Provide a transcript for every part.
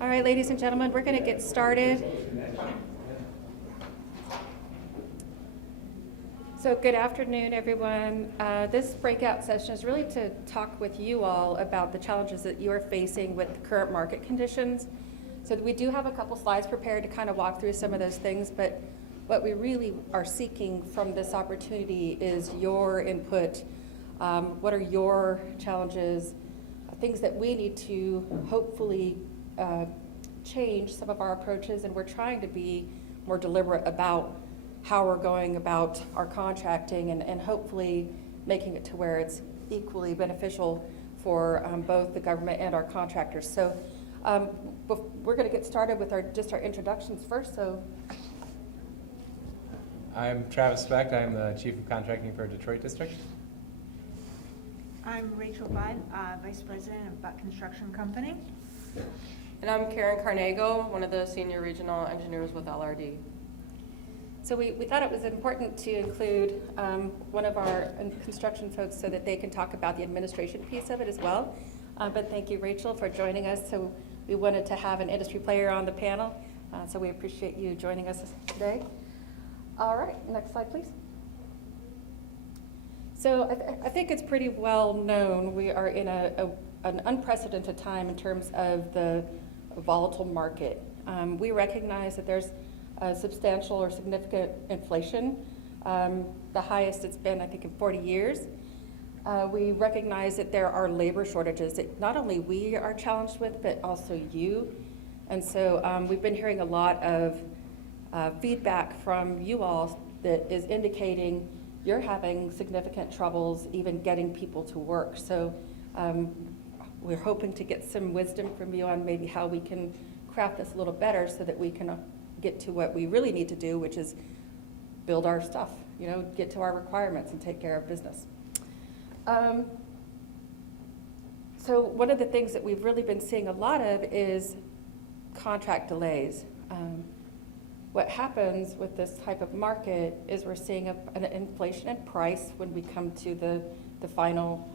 All right, ladies and gentlemen, we're going to get started. So good afternoon, everyone. This breakout session is really to talk with you all about the challenges that you are facing with the current market conditions. So we do have a couple slides prepared to kind of walk through some of those things, but what we really are seeking from this opportunity is your input. What are your challenges, things that we need to hopefully change some of our approaches, and we're trying to be more deliberate about how we're going about our contracting and hopefully making it to where it's equally beneficial for both the government and our contractors. So we're going to get started with our introductions first. So I'm Travis Specht. I'm the Chief of Contracting for Detroit District. I'm Rachel Budd, Vice President of Butt Construction Company. And I'm Karen Carnago, one of the Senior Regional Engineers with LRD. So we thought it was important to include one of our construction folks so that they can talk about the administration piece of it as well. But thank you, Rachel, for joining us. So we wanted to have an industry player on the panel. So we appreciate you joining us today. All right, next slide, please. So I think it's pretty well known we are in an unprecedented time in terms of the volatile market. We recognize that there's substantial or significant inflation, the highest it's been, I think, in 40 years. We recognize that there are labor shortages that not only we are challenged with, but also you. And so we've been hearing a lot of feedback from you all that is indicating you're having significant troubles even getting people to work. So we're hoping to get some wisdom from you on maybe how we can craft this a little better so that we can get to what we really need to do, which is build our stuff, get to our requirements and take care of business. So one of the things that we've really been seeing a lot of is contract delays. What happens with this type of market is we're seeing an inflation in price when we come to the final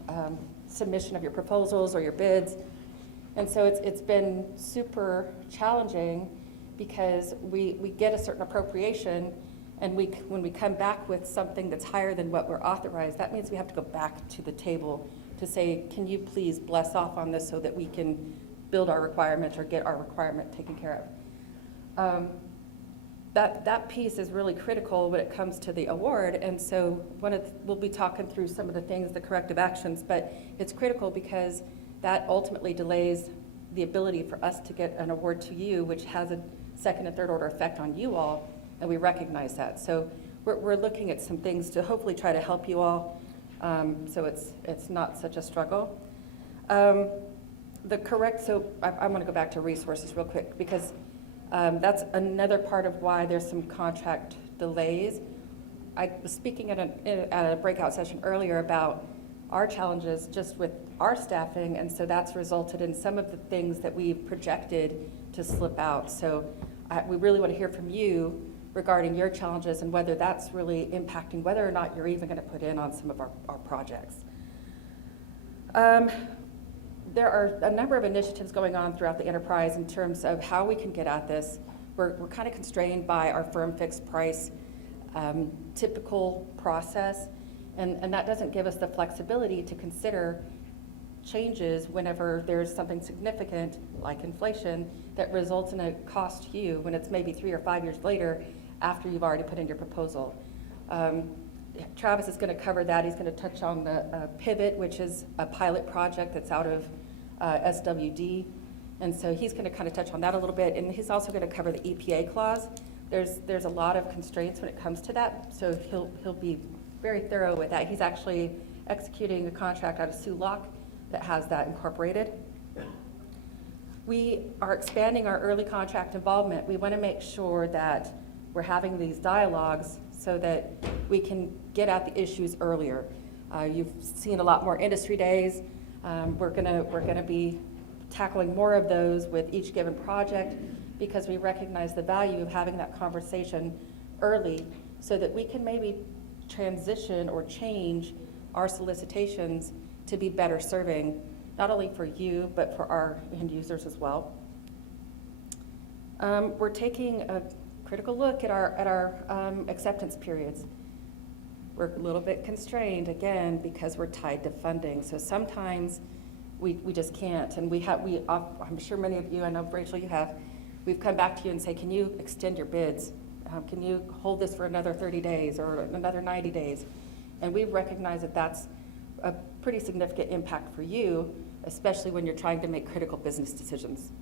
submission of your proposals or your bids. And so it's been super challenging because we get a certain appropriation, and when we come back with something that's higher than what we're authorized, that means we have to go back to the table to say, can you please bless off on this so that we can build our requirement or get our requirement taken care of. That piece is really critical when it comes to the award, and so we'll be talking through some of the things, the corrective actions, but it's critical because that ultimately delays the ability for us to get an award to you, which has a second and third order effect on you all, and we recognize that. So we're looking at some things to hopefully try to help you all, so it's not such a struggle. So I want to go back to resources real quick because that's another part of why there's some contract delays. I was speaking at a breakout session earlier about our challenges just with our staffing, and so that's resulted in some of the things that we've projected to slip out. So we really want to hear from you regarding your challenges and whether that's really impacting whether or not you're even going to put in on some of our projects. There are a number of initiatives going on throughout the enterprise in terms of how we can get at this. We're kind of constrained by our firm fixed price typical process, and that doesn't give us the flexibility to consider changes whenever there's something significant like inflation that results in a cost to you when it's maybe 3 or 5 years later after you've already put in your proposal. Travis is going to cover that. He's going to touch on the Pivot, which is a pilot project that's out of SWD. And so he's going to kind of touch on that a little bit. And he's also going to cover the EPA clause. There's a lot of constraints when it comes to that. So he'll be very thorough with that. He's actually executing a contract out of Sioux Lock that has that incorporated. We are expanding our early contract involvement. We want to make sure that we're having these dialogues so that we can get at the issues earlier. You've seen a lot more industry days. We're gonna be tackling more of those with each given project because we recognize the value of having that conversation early so that we can maybe transition or change our solicitations to be better serving, not only for you, but for our end users as well. We're taking a critical look at our acceptance periods. We're a little bit constrained, again, because we're tied to funding. So sometimes we just can't. And I'm sure many of you, I know Rachel, you have, we've come back to you and say, can you extend your bids? Can you hold this for another 30 days or another 90 days? And we recognize that that's a pretty significant impact for you, especially when you're trying to make critical business decisions.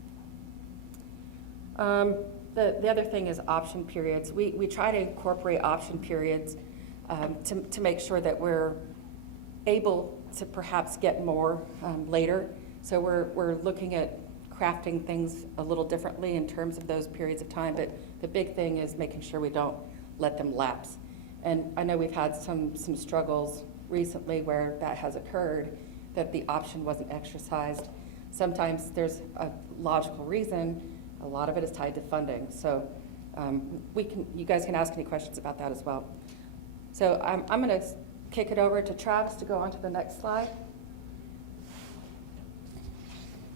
The other thing is option periods. We try to incorporate option periods to make sure that we're able to perhaps get more later. So we're looking at crafting things a little differently in terms of those periods of time, but the big thing is making sure we don't let them lapse. And I know we've had some struggles recently where that has occurred, that the option wasn't exercised. Sometimes there's a logical reason. A lot of it is tied to funding. So you guys can ask any questions about that as well. So I'm going to kick it over to Travis to go on to the next slide.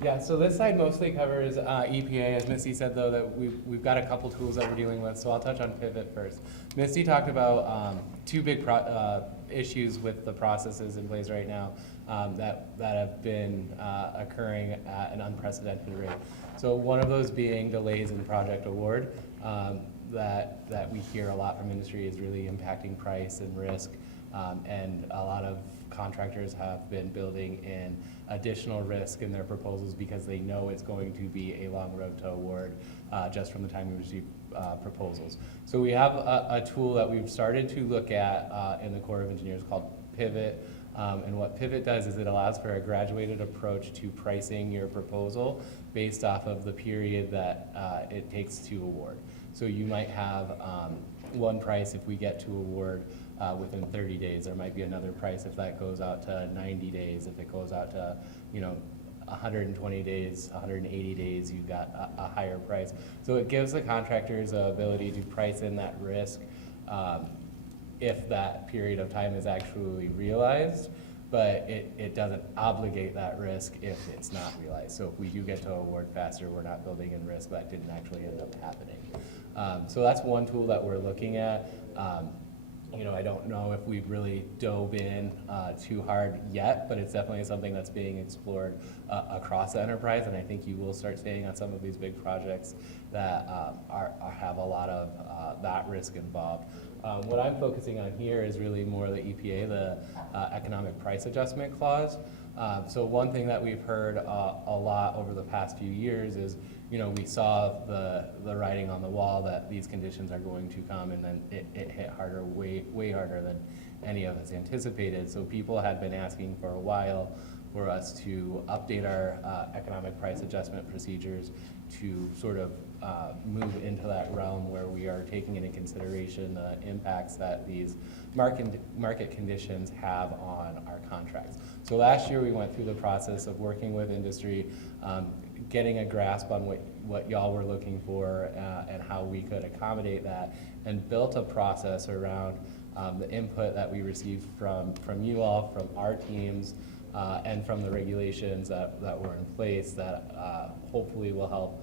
Yeah, so this slide mostly covers EPA. As Misty said, though, that we've got a couple tools that we're dealing with, so I'll touch on Pivot first. Misty talked about two big issues with the processes in place right now that have been occurring at an unprecedented rate. So one of those being delays in project award that we hear a lot from industry is really impacting price and risk, and a lot of contractors have been building in additional risk in their proposals because they know it's going to be a long road to award just from the time we receive proposals. So we have a tool that we've started to look at in the Corps of Engineers called Pivot. And what Pivot does is it allows for a graduated approach to pricing your proposal based off of the period that it takes to award. So you might have one price if we get to award within 30 days. There might be another price if that goes out to 90 days. If it goes out to 120 days, 180 days, you've got a higher price. So it gives the contractors the ability to price in that risk if that period of time is actually realized, but it doesn't obligate that risk if it's not realized. So if we do get to award faster, we're not building in risk that didn't actually end up happening. So that's one tool that we're looking at. I don't know if we've really dove in too hard yet, but it's definitely something that's being explored across the enterprise, and I think you will start seeing on some of these big projects that have a lot of that risk involved. What I'm focusing on here is really more the EPA, the Economic Price Adjustment Clause. So one thing that we've heard a lot over the past few years is, we saw the writing on the wall that these conditions are going to come, and then it hit harder, way harder than any of us anticipated. So people had been asking for a while for us to update our economic price adjustment procedures to sort of move into that realm where we are taking into consideration the impacts that these market conditions have on our contracts. So last year we went through the process of working with industry, getting a grasp on what y'all were looking for and how we could accommodate that, and built a process around the input that we received from you all, from our teams, and from the regulations that were in place that hopefully will help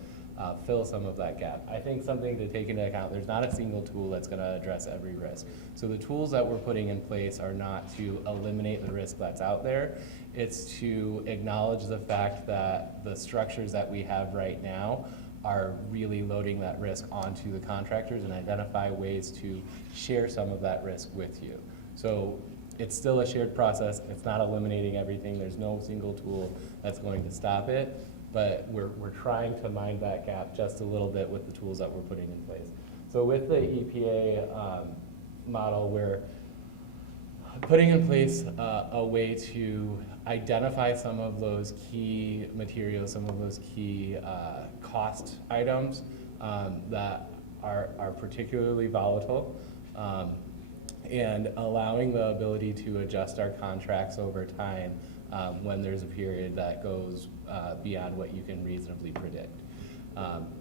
fill some of that gap. I think something to take into account, there's not a single tool that's going to address every risk. So the tools that we're putting in place are not to eliminate the risk that's out there. It's to acknowledge the fact that the structures that we have right now are really loading that risk onto the contractors, and identify ways to share some of that risk with you. So it's still a shared process. It's not eliminating everything. There's no single tool that's going to stop it, but we're trying to mind that gap just a little bit with the tools that we're putting in place. So with the EPA model, we're putting in place a way to identify some of those key materials, some of those key cost items that are particularly volatile, and allowing the ability to adjust our contracts over time when there's a period that goes beyond what you can reasonably predict.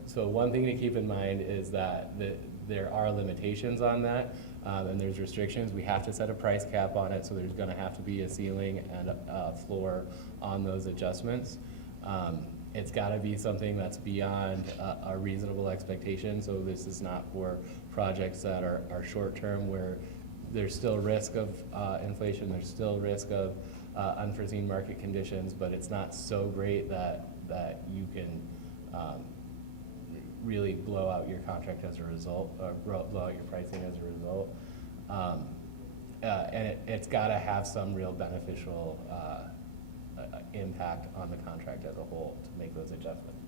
So one thing to keep in mind is that there are limitations on that, and there's restrictions. We have to set a price cap on it, so there's going to have to be a ceiling and a floor on those adjustments. it's gotta be something that's beyond a reasonable expectation, so this is not for projects that are short-term where there's still risk of inflation, there's still risk of unforeseen market conditions, but it's not so great that you can really blow out your contract as a result, or blow out your pricing as a result. And it's gotta have some real beneficial impact on the contract as a whole to make those adjustments.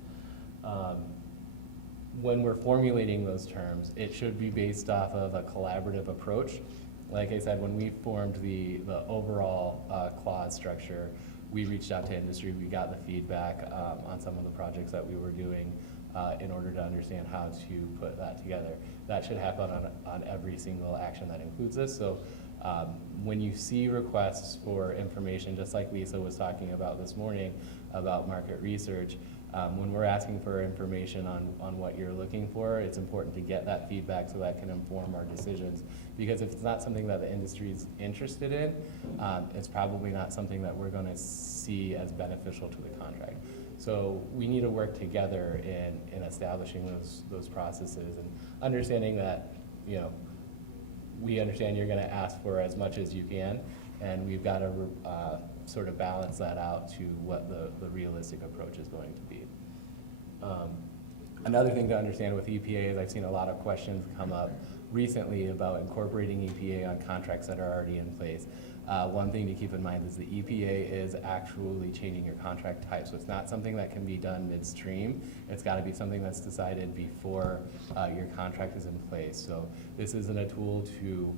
When we're formulating those terms, it should be based off of a collaborative approach. Like I said, when we formed the overall clause structure, we reached out to industry, we got the feedback on some of the projects that we were doing in order to understand how to put that together. That should happen on every single action that includes this. So when you see requests for information, just like Lisa was talking about this morning about market research, when we're asking for information on what you're looking for, it's important to get that feedback so that can inform our decisions. Because if it's not something that the industry is interested in, it's probably not something that we're going to see as beneficial to the contract. So we need to work together in establishing those processes and understanding that, you know, we understand you're going to ask for as much as you can, and we've got to sort of balance that out to what the realistic approach is going to be. Another thing to understand with EPA is I've seen a lot of questions come up recently about incorporating EPA on contracts that are already in place. One thing to keep in mind is the EPA is actually changing your contract type, so it's not something that can be done midstream. It's got to be something that's decided before your contract is in place. So this isn't a tool to,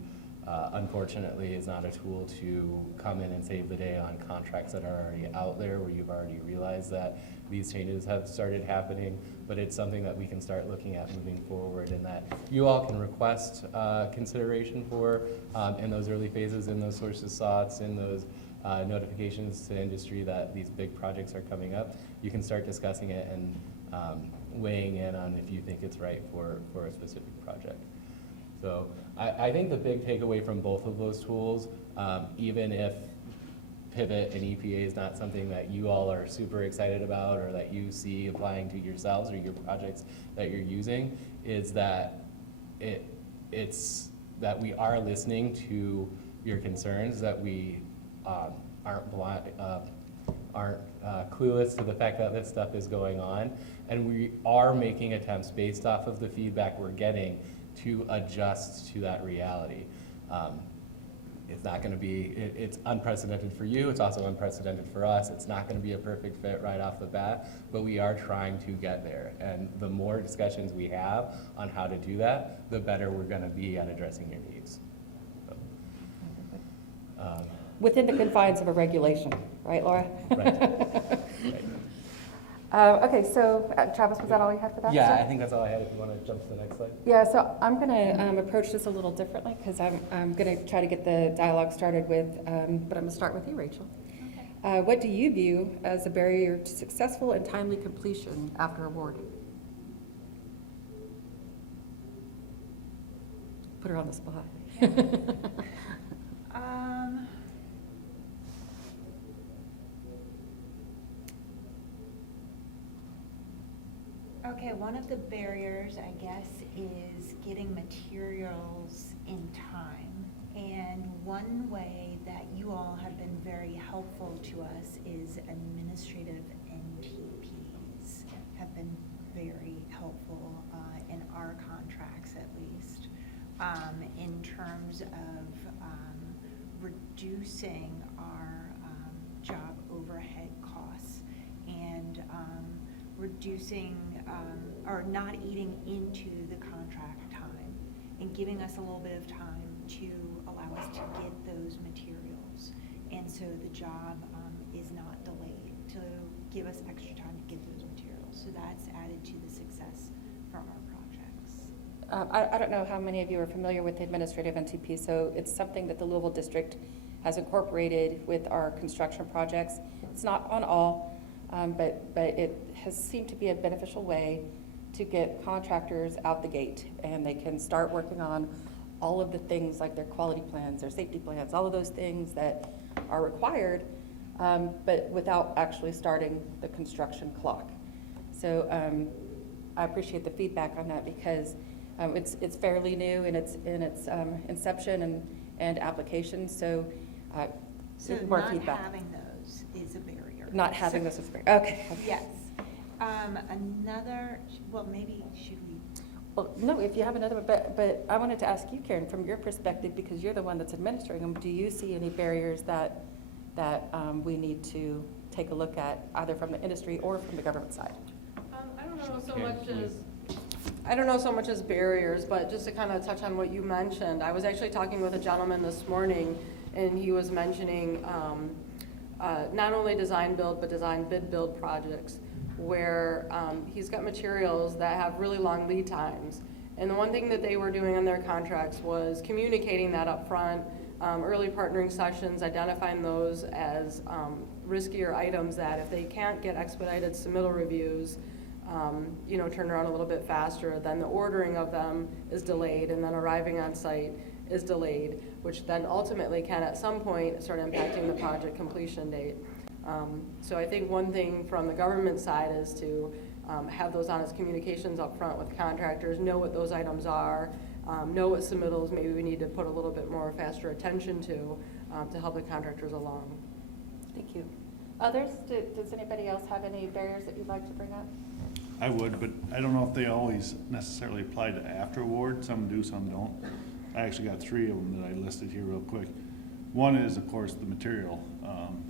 unfortunately, is not a tool to come in and save the day on contracts that are already out there where you've already realized that these changes have started happening, but it's something that we can start looking at moving forward and that you all can request consideration for in those early phases, in those sources thoughts, in those notifications to industry that these big projects are coming up. You can start discussing it and weighing in on if you think it's right for a specific project. So I think the big takeaway from both of those tools, even if Pivot and EPA is not something that you all are super excited about or that you see applying to yourselves or your projects that you're using, is that it's that we are listening to your concerns, that we aren't clueless to the fact that this stuff is going on, and we are making attempts based off of the feedback we're getting to adjust to that reality. It's not going to be, it's unprecedented for you, it's also unprecedented for us. It's not going to be a perfect fit right off the bat, but we are trying to get there. And the more discussions we have on how to do that, the better we're going to be at addressing your needs. So, Within the confines of a regulation, right, Laura? right. Right. Okay, so Travis, was that all you had for that? Yeah, stuff? I think that's all I had. If you want to jump to the next slide. Yeah, so I'm going to approach this a little differently because I'm going to try to get the dialogue started with, but I'm going to start with you, Rachel. Okay. What do you view as a barrier to successful and timely completion after award? Put her on the spot. Okay, one of the barriers, I guess, is getting materials in time. And one way that you all have been very helpful to us is administrative NTPs have been very helpful in our contracts, at least, in terms of reducing our job overhead costs and reducing or not eating into the contract time and giving us a little bit of time to allow us to get those materials. And so the job is not delayed, to give us extra time to get those materials. So that's added to the success for our projects. I don't know how many of you are familiar with the administrative NTP, so it's something that the Louisville District has incorporated with our construction projects. It's not on all, but it has seemed to be a beneficial way to get contractors out the gate, and they can start working on all of the things like their quality plans, their safety plans, all of those things that are required, but without actually starting the construction clock. So I appreciate the feedback on that because it's fairly new in its inception and application. So So more not feedback. having those is a barrier. Not having So- this is great. Okay. Yes. Another, well, maybe should we, Well, no, if you have another one, but I wanted to ask you, Karen, from your perspective, because you're the one that's administering them, do you see any barriers that we need to take a look at, either from the industry or from the government side? I don't know so Okay, much please. I don't know so much as barriers, but just to kind of touch on what you mentioned, I was actually talking with a gentleman this morning, and he was mentioning not only design build, but design bid build projects, where he's got materials that have really long lead times. And the one thing that they were doing on their contracts was communicating that up front, early partnering sessions, identifying those as riskier items that if they can't get expedited submittal reviews, turn around a little bit faster, then the ordering of them is delayed, and then arriving on site is delayed, which then ultimately can at some point start impacting the project completion date. So I think one thing from the government side is to have those honest communications up front with contractors, know what those items are, know what submittals maybe we need to put a little bit more faster attention to help the contractors along. Thank you. Others, does anybody else have any barriers that you'd like to bring up? I would, but I don't know if they always necessarily apply to after award. Some do, some don't. I actually got 3 of them that I listed here real quick. One is, of course, the material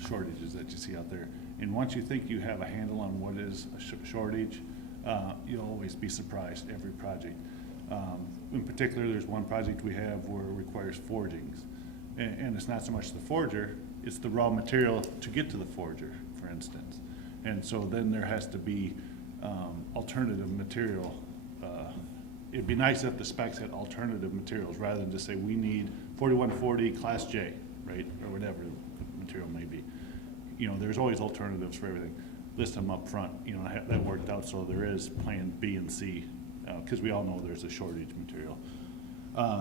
shortages that you see out there. And once you think you have a handle on what is a shortage, you'll always be surprised every project. In particular, there's one project we have where it requires forgings. And it's not so much the forger, it's the raw material to get to the forger, for instance. And so then there has to be alternative material. It'd be nice if the specs had alternative materials rather than just say we need 4140 Class J, right, or whatever the material may be. There's always alternatives for everything. List them up front. Have that worked out so there is plan B and C, because we all know there's a shortage material.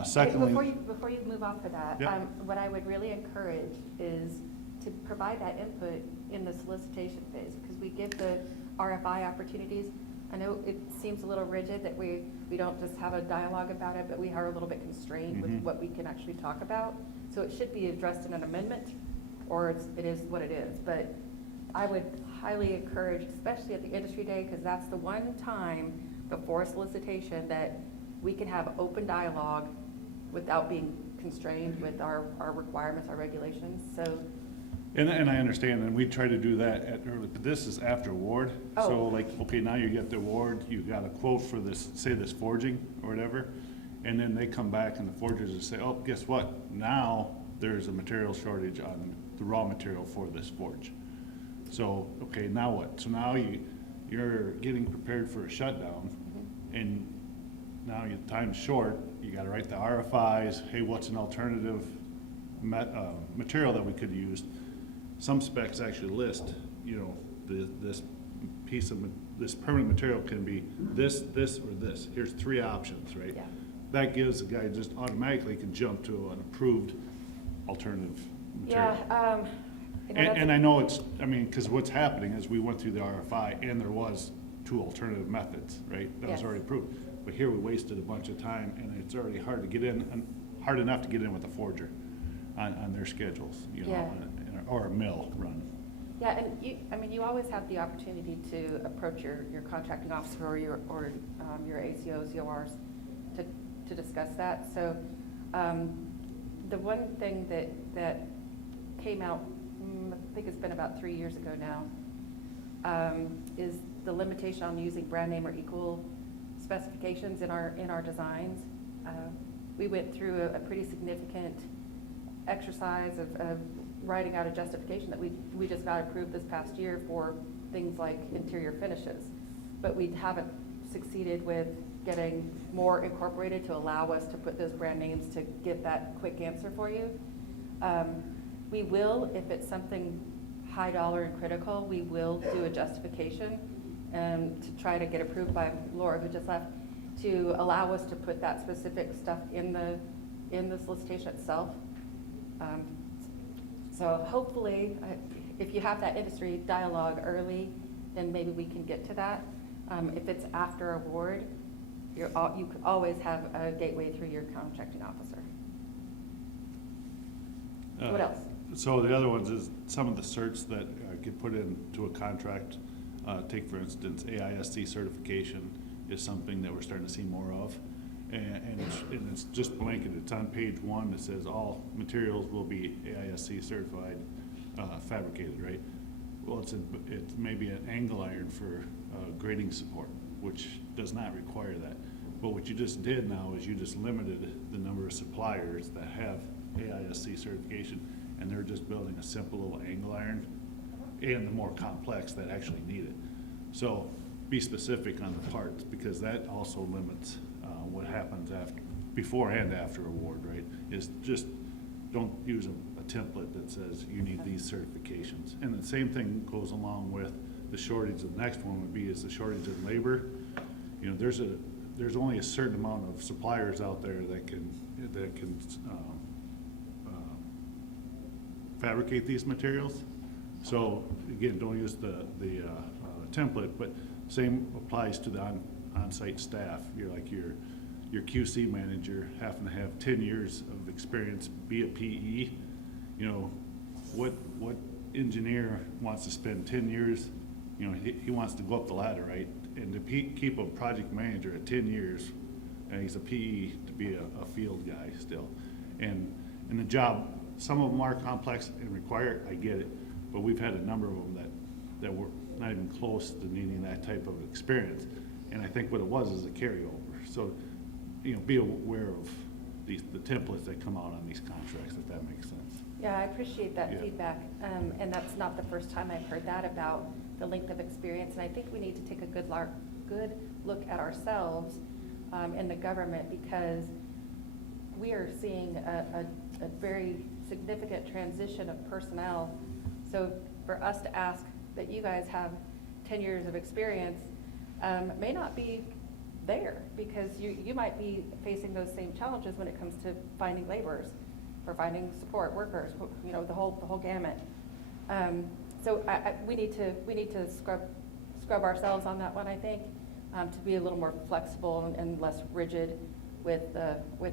Secondly, Before you move on for that, Yeah. what I would really encourage is to provide that input in the solicitation phase, because we give the RFI opportunities. I know it seems a little rigid that we don't just have a dialogue about it, but we are a little bit constrained with Mhm. what we can actually talk about. So it should be addressed in an amendment, or it is what it is. But I would highly encourage, especially at the industry day, because that's the one time before solicitation that we can have open dialogue without being constrained with our requirements, our regulations. So, and I understand, and we try to do that at early, but this is after award. Oh. So like, okay, now you get the award, you got a quote for this, say this forging or whatever, and then they come back and the forgers will say, oh, guess what? Now there's a material shortage on the raw material for this forge. So, okay, now what? So now you're getting prepared for a shutdown, and now your time's short, you gotta write the RFIs, hey, what's an alternative material that we could use? Some specs actually list, this piece of, this permanent material can be this, or this. Here's 3 options, right? yeah. That gives the guy just automatically can jump to an approved alternative material. Yeah, And I know because what's happening is we went through the RFI and there was 2 alternative methods, right? That was Yes. already approved. But here we wasted a bunch of time and it's already hard enough to get in with a forger on their schedules, Yeah. or a mill run. Yeah, and you always have the opportunity to approach your contracting officer or your ACOs, CORs to discuss that. So, the one thing that came out, I think it's been about 3 years ago now, is the limitation on using brand name or equal specifications in our designs. We went through a pretty significant exercise of writing out a justification that we just got approved this past year for things like interior finishes. But we haven't succeeded with getting more incorporated to allow us to put those brand names to get that quick answer for you. We will, if it's something high dollar and critical, we will do a justification to try to get approved by Laura, who just left, to allow us to put that specific stuff in the solicitation itself. So hopefully, if you have that industry dialogue early, then maybe we can get to that. If it's after award, you could always have a gateway through your contracting officer. What else? So the other ones is some of the certs that get put into a contract. Take for instance, AISC certification is something that we're starting to see more of. And it's just blanket. It's on page 1 that says all materials will be AISC certified, fabricated, right? Well, it's maybe an angle iron for grading support, which does not require that. But what you just did now is you just limited the number of suppliers that have AISC certification, and they're just building a simple little angle iron, and the more complex that actually need it. So be specific on the parts, because that also limits what happens before and after award, right? Is just don't use a template that says you need these certifications. And the same thing goes along with the shortage. The next one would be is the shortage of labor. You know, there's only a certain amount of suppliers out there that can fabricate these materials. So again, don't use the template, but same applies to the on-site staff. You're like your QC manager having to have 10 years of experience, be a PE. You know, what engineer wants to spend 10 years? You know, he wants to go up the ladder, right? And to keep a project manager at 10 years, and he's a PE to be a field guy still. And the job, some of them are complex and require, I get it, but we've had a number of them that were not even close to needing that type of experience. And I think what it was is a carryover. So, you know, be aware of the templates that come out on these contracts, if that makes sense. Yeah, I appreciate that Yeah. feedback, and that's not the first time I've heard that about the length of experience, and I think we need to take a good look at ourselves in the government, because we are seeing a very significant transition of personnel. So for us to ask that you guys have 10 years of experience may not be there, because you might be facing those same challenges when it comes to finding laborers, for finding support workers, you know, the whole gamut. So we need to scrub ourselves on that one, I think, to be a little more flexible and less rigid with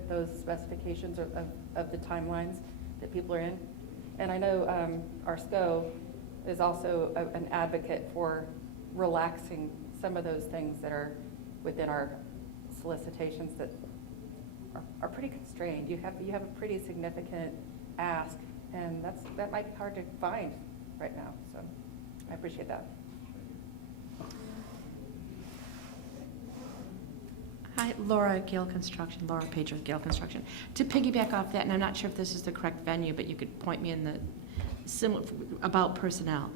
those specifications of the timelines that people are in. And I know our SCO is also an advocate for relaxing some of those things that are within our solicitations that are pretty constrained. You have a pretty significant ask, and that might be hard to find right now. So I appreciate that. Hi, Laura Page with Gale Construction. To piggyback off that, and I'm not sure if this is the correct venue, but you could point me in the similar, about personnel.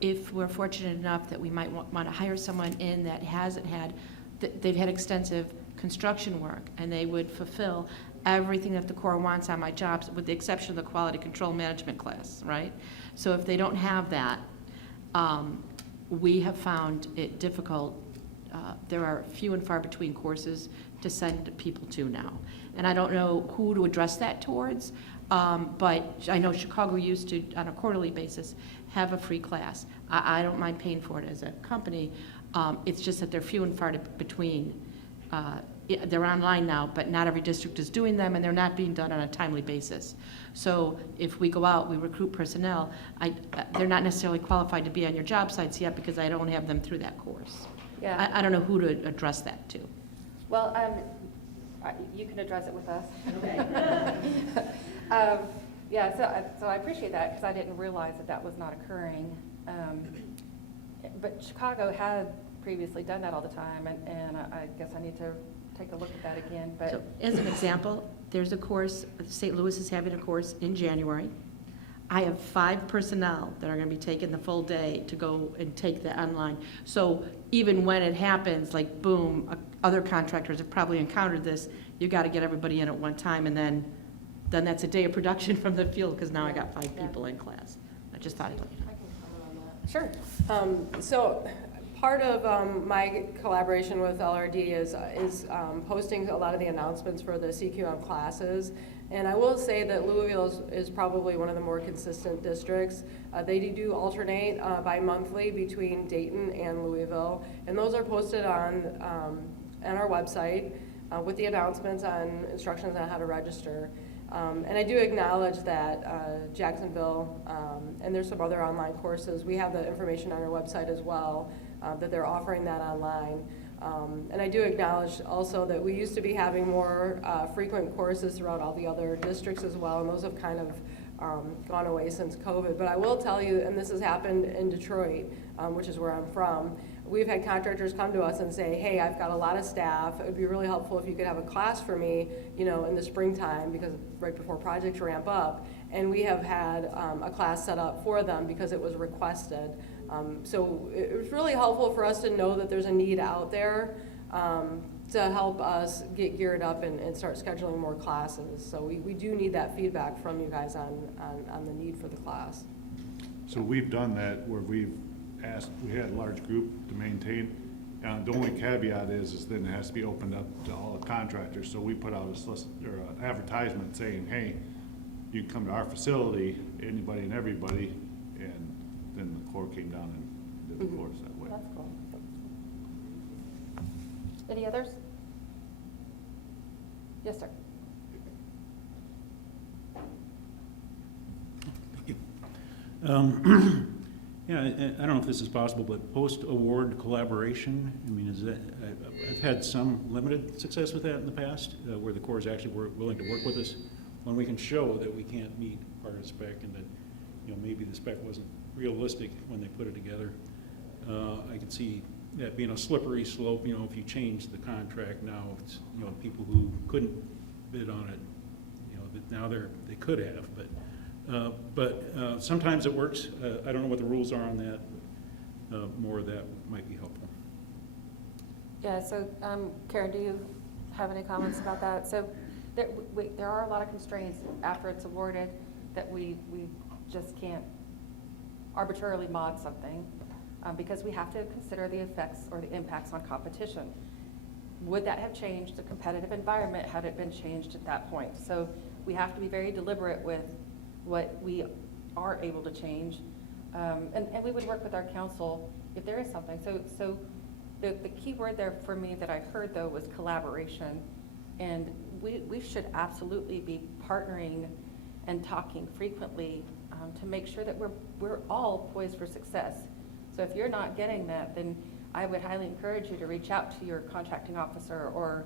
If we're fortunate enough that we might want to hire someone in that hasn't had, they've had extensive construction work, and they would fulfill everything that the Corps wants on my jobs, with the exception of the quality control management class, right? So if they don't have that, we have found it difficult. There are few and far between courses to send people to now. And I don't know who to address that towards, but I know Chicago used to, on a quarterly basis, have a free class. I don't mind paying for it as a company. It's just that they're few and far between. They're online now, but not every district is doing them, and they're not being done on a timely basis. So if we go out, we recruit personnel, they're not necessarily qualified to be on your job sites yet, because I don't have them through that course. Yeah. I don't know who to address that to. Well, you can address it with us. Okay. Yeah, so I appreciate that, because I didn't realize that was not occurring. But Chicago had previously done that all the time, and I guess I need to take a look at that again. But So as an example, there's a course, St. Louis is having a course in January. I have 5 personnel that are going to be taking the full day to go and take the online. So even when it happens, like boom, other contractors have probably encountered this, you got to get everybody in at one time, and then that's a day of production from the field, because now I got 5 people in class. I just thought I'd let you know. I can comment on that. sure. So part of my collaboration with LRD is posting a lot of the announcements for the CQM classes. And I will say that Louisville is probably one of the more consistent districts. They do alternate bi-monthly between Dayton and Louisville, and those are posted on our website with the announcements on instructions on how to register. And I do acknowledge that Jacksonville, and there's some other online courses, we have the information on our website as well, that they're offering that online. And I do acknowledge also that we used to be having more frequent courses throughout all the other districts as well, and those have kind of gone away since COVID. But I will tell you, and this has happened in Detroit, which is where I'm from, we've had contractors come to us and say, hey, I've got a lot of staff, it would be really helpful if you could have a class for me, in the springtime, because right before projects ramp up. And we have had a class set up for them because it was requested. So it was really helpful for us to know that there's a need out there to help us get geared up and start scheduling more classes. So we do need that feedback from you guys on the need for the class. So we've done that where we've asked, we had a large group to maintain. The only caveat is then it has to be opened up to all the contractors. So we put out an advertisement saying, hey, you can come to our facility, anybody and everybody, and then the Corps came down and did the course that way. That's cool. Any others? Yes, sir. Yeah, I don't know if this is possible, but post-award collaboration, I mean, is that, I've had some limited success with that in the past, where the Corps is actually willing to work with us when we can show that we can't meet part of the spec and that, maybe the spec wasn't realistic when they put it together. I could see that being a slippery slope, if you change the contract now, it's, people who couldn't bid on it, that now they could have, but sometimes it works. I don't know what the rules are on that. More of that might be helpful. Yeah, so Karen, do you have any comments about that? So there are a lot of constraints after it's awarded that we just can't arbitrarily mod something because we have to consider the effects or the impacts on competition. Would that have changed the competitive environment had it been changed at that point? So we have to be very deliberate with what we are able to change. And we would work with our council if there is something. So the key word there for me that I heard though was collaboration. And we should absolutely be partnering and talking frequently to make sure that we're all poised for success. So if you're not getting that, then I would highly encourage you to reach out to your contracting officer or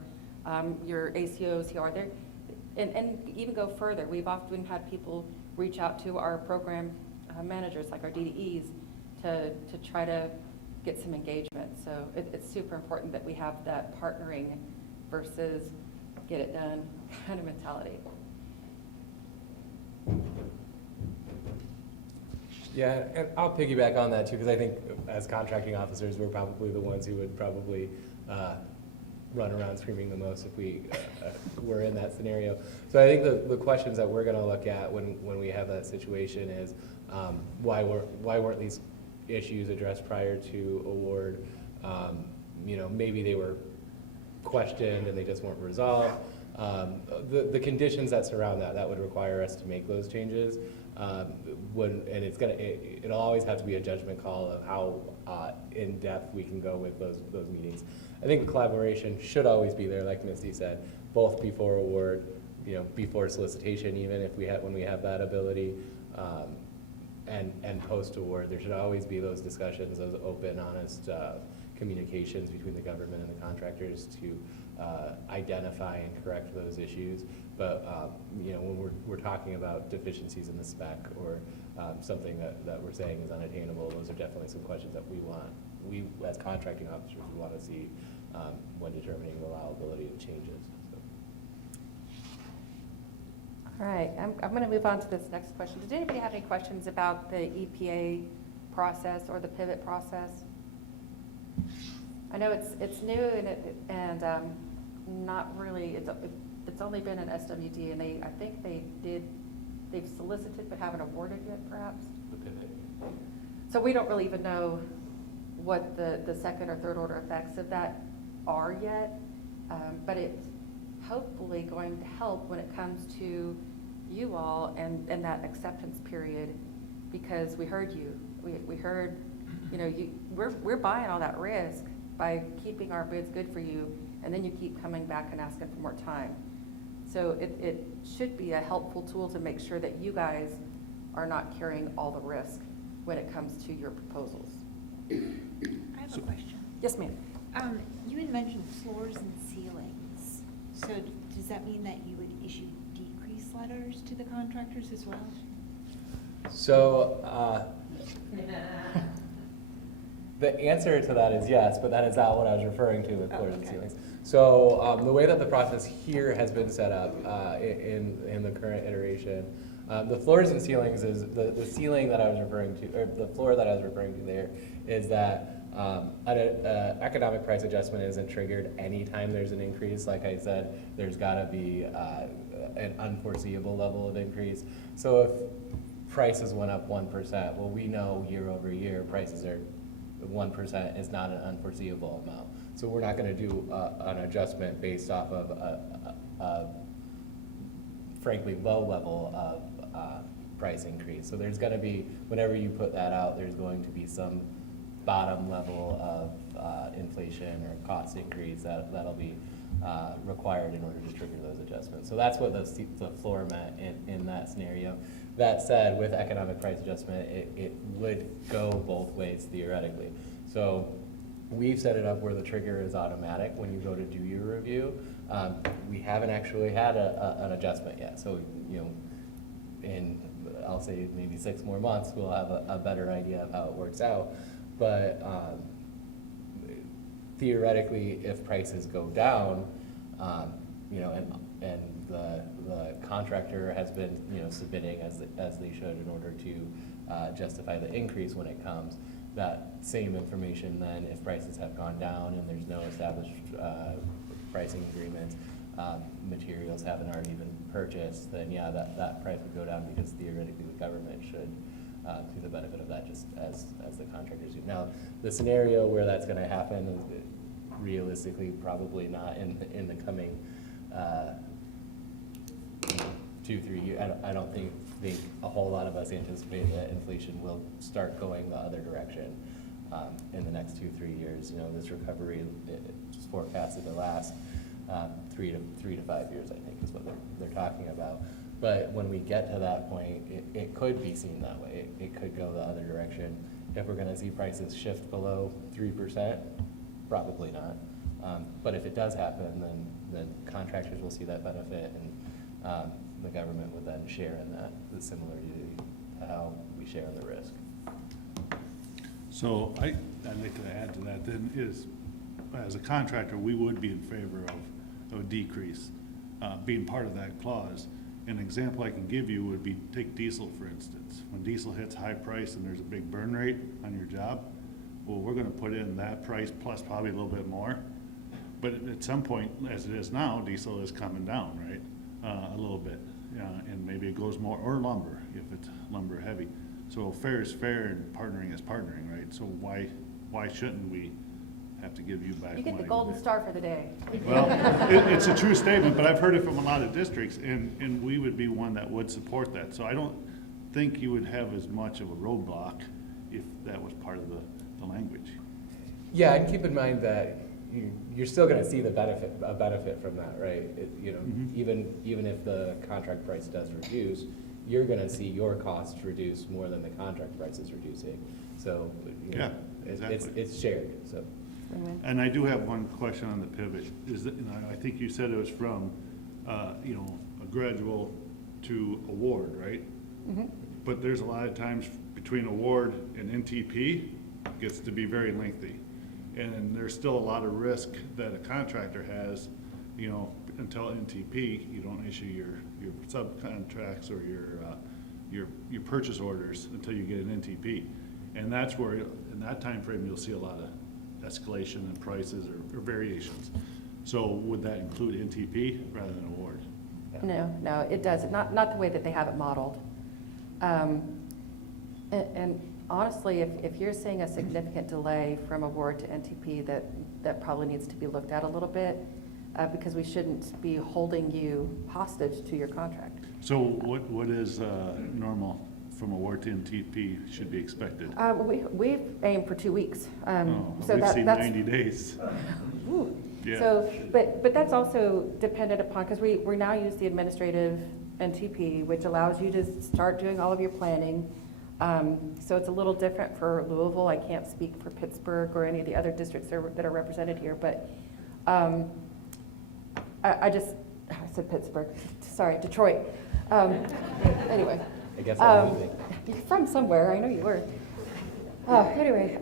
your ACOs who are there, and even go further. We've often had people reach out to our program managers, like our DDEs, to try to get some engagement. So it's super important that we have that partnering versus get it done kind of mentality. Yeah, and I'll piggyback on that too, because I think as contracting officers, we're probably the ones who would probably run around screaming the most if we were in that scenario. So I think the questions that we're going to look at when we have that situation is why weren't these issues addressed prior to award? Maybe they were questioned and they just weren't resolved. The conditions that surround that would require us to make those changes. It'll always have to be a judgment call of how in depth we can go with those meetings. I think collaboration should always be there, like Misty said, both before award, before solicitation, even if when we have that ability, and post award. There should always be those discussions, those open, honest communications between the government and the contractors to identify and correct those issues. But when we're talking about deficiencies in the spec or something that we're saying is unattainable, those are definitely some questions that we as contracting officers want to see when determining the allowability of changes. So. All right, I'm going to move on to this next question. Did anybody have any questions about the EPA process or the pivot process? I know it's new and not really. It's only been an SWD, and I think they've solicited but haven't awarded yet, perhaps. The pivot. So we don't really even know what the second or third order effects of that are yet, but it hopefully going to help when it comes to you all and that acceptance period, because we heard you. We heard, you know, we're buying all that risk by keeping our bids good for you, and then you keep coming back and asking for more time. So it should be a helpful tool to make sure that you guys are not carrying all the risk when it comes to your proposals. I have a question. Yes, ma'am. You had mentioned floors and ceilings. So does that mean that you would issue decrease letters to the contractors as well? So, the answer to that is yes, but that is not what I was referring to with floors and okay. ceilings. So, the way that the process here has been set up in the current iteration, the floors and ceilings is the ceiling that I was referring to, or the floor that I was referring to there, is that an economic price adjustment isn't triggered anytime there's an increase. Like I said, there's got to be an unforeseeable level of increase. So if prices went up 1%, well, we know year over year prices are 1% is not an unforeseeable amount. So we're not going to do an adjustment based off of a frankly low level of price increase. So there's going to be, whenever you put that out, there's going to be some bottom level of inflation or cost increase that'll be required in order to trigger those adjustments. So that's what the floor meant in that scenario. That said, with economic price adjustment, it would go both ways theoretically. So we've set it up where the trigger is automatic when you go to do your review. We haven't actually had an adjustment yet. So, you know, in, I'll say maybe 6 more months, we'll have a better idea of how it works out. But theoretically, if prices go down, you know, and the contractor has been, you know, submitting as they should in order to justify the increase when it comes, that same information then, if prices have gone down and there's no established pricing agreements, materials haven't already been purchased, then yeah, that price would go down, because theoretically the government should see the benefit of that just as the contractors do. Now, the scenario where that's going to happen is realistically probably not in the coming 2-3 years. I don't think a whole lot of us anticipate that inflation will start going the other direction in the next 2-3 years. You know, this recovery is forecasted to last 3 to 5 years, I think, is what they're talking about. But when we get to that point, it could be seen that way. It could go the other direction. If we're going to see prices shift below 3%, probably not. But if it does happen, then contractors will see that benefit, and the government would then share in that, similar to how we share in the risk. So I'd like to add to that then is, as a contractor, we would be in favor of a decrease, being part of that clause. An example I can give you would be, take diesel, for instance. When diesel hits high price and there's a big burn rate on your job, well, we're gonna put in that price plus probably a little bit more. But at some point, as it is now, diesel is coming down, right? A little bit, and maybe it goes more, or lumber, if it's lumber heavy. So fair is fair and partnering is partnering, right? So why shouldn't we have to give you back money? You get the golden star for the day. Well, it's a true statement, but I've heard it from a lot of districts, and we would be one that would support that. So I don't think you would have as much of a roadblock if that was part of the language. Yeah, and keep in mind that you're still going to see a benefit from that, right? You know, even if the contract price does reduce, you're going to see your costs reduce more than the contract price is reducing. So, you know, Yeah, exactly. it's shared. So. And I do have one question on the pivot. Is that, and I think you said it was from, you know, a gradual to award, right? Mm-hmm. But there's a lot of times between award and NTP gets to be very lengthy. And there's still a lot of risk that a contractor has, you know, until NTP, you don't issue your subcontracts or your purchase orders until you get an NTP. And that's where, in that time frame, you'll see a lot of escalation in prices or variations. So would that include NTP rather than award? No, it doesn't. Not the way that they have it modeled. And honestly, if you're seeing a significant delay from award to NTP, that probably needs to be looked at a little bit. because we shouldn't be holding you hostage to your contract. So what is normal from award to NTP should be expected? We aim for 2 weeks. Oh, So we've seen that's 90 days. Ooh. Yeah. So, but that's also dependent upon, because we now use the administrative NTP, which allows you to start doing all of your planning. So it's a little different for Louisville. I can't speak for Pittsburgh or any of the other districts that are represented here, but I said Pittsburgh, sorry, Detroit. Anyway. I guess I'm losing. You're from somewhere, I know you were. Anyway,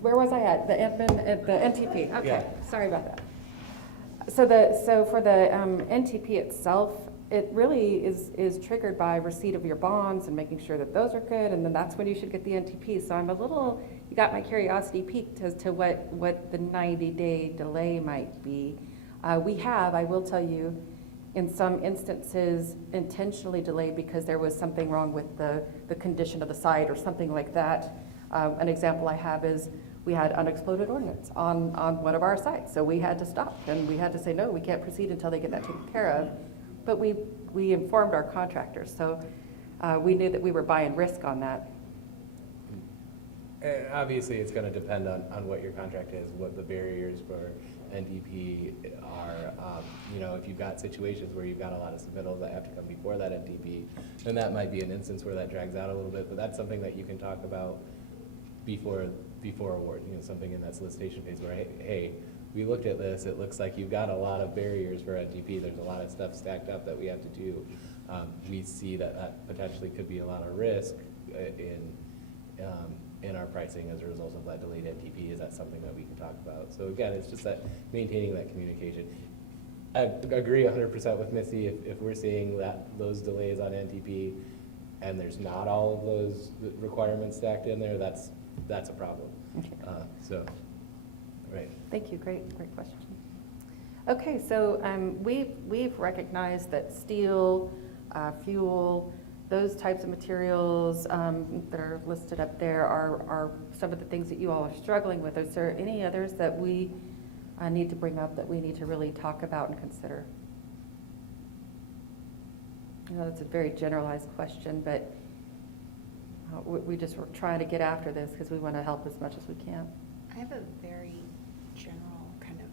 where was I at? The NTP, okay, Yeah. sorry about that. So for the NTP itself, it really is triggered by receipt of your bonds and making sure that those are good, and then that's when you should get the NTP. So I'm a little, you got my curiosity piqued as to what the 90-day delay might be. We have, I will tell you, in some instances intentionally delayed because there was something wrong with the condition of the site or something like that. An example I have is we had unexploded ordnance on one of our sites, so we had to stop and we had to say, no, we can't proceed until they get that taken care of. But we informed our contractors, so we knew that we were buying risk on that. Obviously, it's gonna depend on what your contract is, what the barriers for NDP are. You know, if you've got situations where you've got a lot of submittals that have to come before that NDP, then that might be an instance where that drags out a little bit, but that's something that you can talk about before award, you know, something in that solicitation phase where, hey, we looked at this, it looks like you've got a lot of barriers for NDP, there's a lot of stuff stacked up that we have to do. We see that potentially could be a lot of risk in our pricing as a result of that delayed NTP. Is that something that we can talk about? So again, it's just that maintaining that communication. I agree 100% with Missy. If we're seeing those delays on NTP and there's not all of those requirements stacked in there, that's a problem. Okay. So, right. Thank you, great question. Okay, so we've recognized that steel, fuel, those types of materials that are listed up there are some of the things that you all are struggling with. Is there any others that we need to bring up that we need to really talk about and consider? I know that's a very generalized question, but we just were trying to get after this because we want to help as much as we can. I have a very general kind of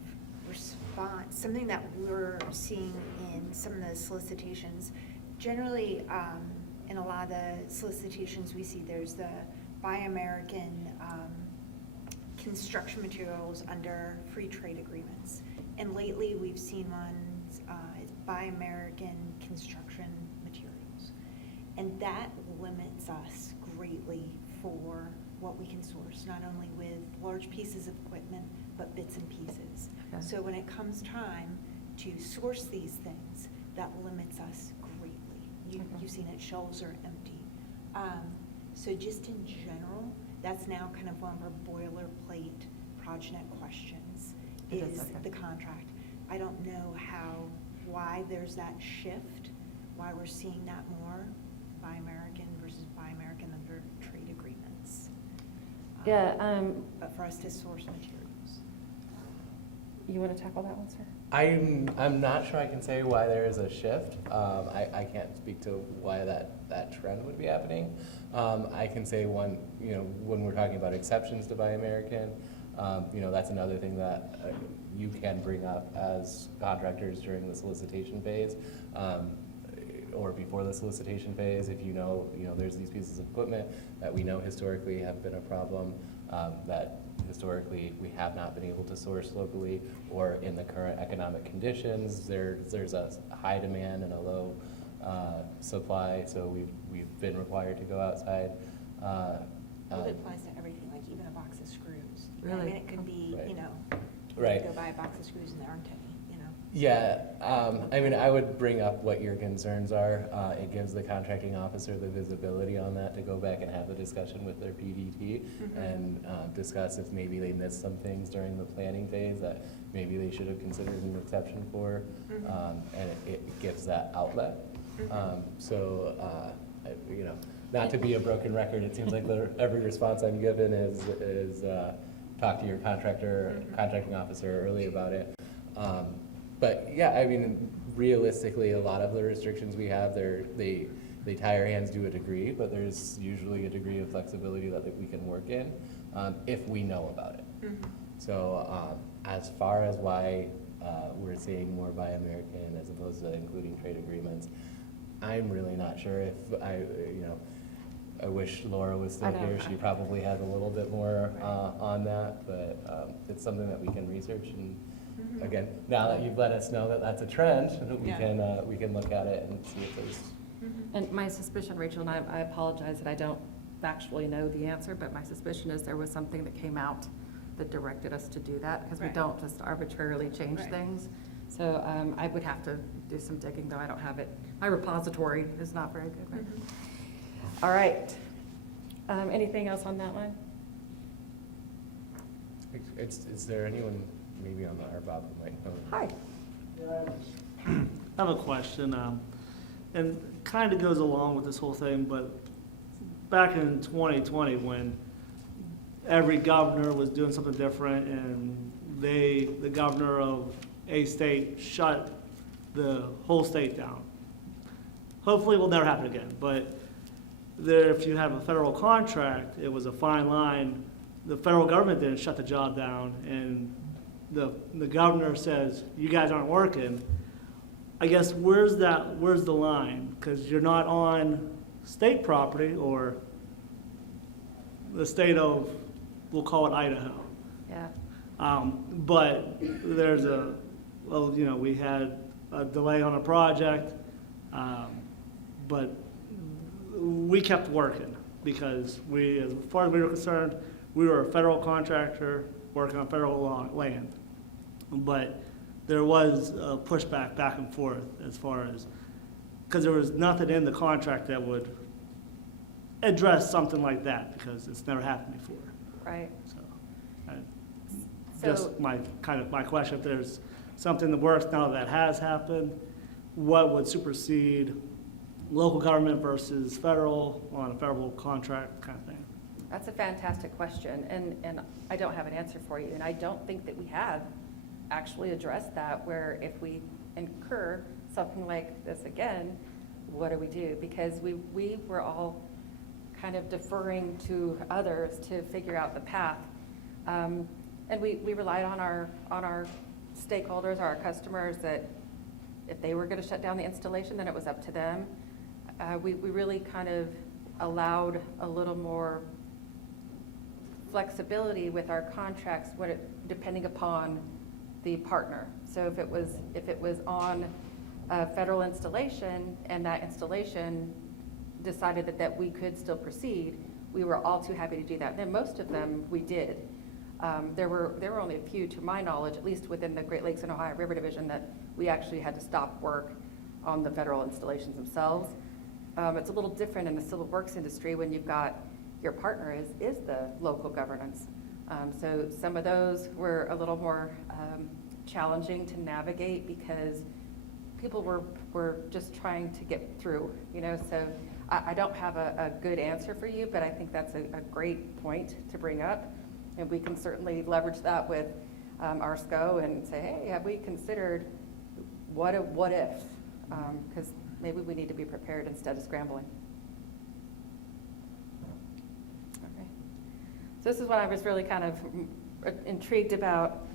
response, something that we're seeing in some of the solicitations. Generally, in a lot of the solicitations we see, there's the Buy American construction materials under free trade agreements. And lately, we've seen ones, it's Buy American construction materials. And that limits us greatly for what we can source, not only with large pieces of equipment, but bits and pieces. Okay. So when it comes time to source these things, that limits us greatly. You've seen it, shelves are empty. So just in general, that's now kind of one of our boilerplate Progenet questions, It is okay. the contract. I don't know why there's that shift, why we're seeing that more, Buy American versus Buy American under trade agreements. Yeah, But for us to source materials. you want to tackle that one, sir? I'm not sure I can say why there is a shift. I can't speak to why that trend would be happening. I can say one, you know, when we're talking about exceptions to Buy American, you know, that's another thing that you can bring up as contractors during the solicitation phase, or before the solicitation phase. If you know, there's these pieces of equipment that we know historically have been a problem, that historically we have not been able to source locally, or in the current economic conditions, there's a high demand and a low supply, so we've been required to go outside. Well, it applies to everything, like even a box of screws. I Really? mean, it could be, Right. you know, Right. go buy a box of screws and there aren't any, you know. Yeah, I mean, I would bring up what your concerns are. It gives the contracting officer the visibility on that to go back and have the discussion with their PDT and discuss if maybe they missed some things during the planning phase that maybe they should have considered an exception for, and it gives that outlet. You know, not to be a broken record, it seems like every response I'm given is talk to your contracting officer early about it. But yeah, I mean, realistically, a lot of the restrictions we have, they tie our hands to a degree, but there's usually a degree of flexibility that we can work in, if we know about it. So, as far as why, we're saying more Buy American as opposed to including trade agreements, I'm really not sure if I wish Laura was still I know. here. She probably has a little bit more, on that, but, it's something that we can research and, again, now that you've let us know that that's a trend, we can look at it and see if there's. And my suspicion, Rachel, and I apologize that I don't factually know the answer, but my suspicion is there was something that came out that directed us to do that, because we Right. don't just arbitrarily change Right. things. So I would have to do some digging, though I don't have it. My repository is not very good. Right? All right. Anything else on that line? Is there anyone maybe on the RBOB who might know? Hi. I have a question, and kind of goes along with this whole thing, but back in 2020, when every governor was doing something different, and the governor of a state shut the whole state down. Hopefully it will never happen again, but there, if you have a federal contract, it was a fine line. The federal government didn't shut the job down, and the governor says, you guys aren't working. I guess where's the line? Because you're not on state property or the state of, we'll call it Idaho. Yeah. But there's we had a delay on a project, but we kept working because as far as we were concerned, we were a federal contractor working on federal land. But there was a pushback back and forth as far as, because there was nothing in the contract that would address something like that, because it's never happened before. Right. So, So- just my question, if there's something that works now that has happened, what would supersede local government versus federal on a federal contract kind of thing? That's a fantastic question, and I don't have an answer for you, and I don't think that we have actually addressed that, where if we incur something like this again, what do we do? Because we were all kind of deferring to others to figure out the path. And we relied on our stakeholders, our customers, that if they were gonna shut down the installation, then it was up to them. We really kind of allowed a little more flexibility with our contracts, depending upon the partner. So if it was on a federal installation and that installation decided that we could still proceed, we were all too happy to do that. And then most of them we did. There were only a few, to my knowledge, at least within the Great Lakes and Ohio River Division, that we actually had to stop work on the federal installations themselves. It's a little different in the civil works industry when you've got your partner is the local governance. So some of those were a little more challenging to navigate because people were just trying to get through, so I don't have a good answer for you, but I think that's a great point to bring up. And we can certainly leverage that with our SCO and say, hey, have we considered what if? Because maybe we need to be prepared instead of scrambling. Okay. So this is what I was really kind of intrigued about,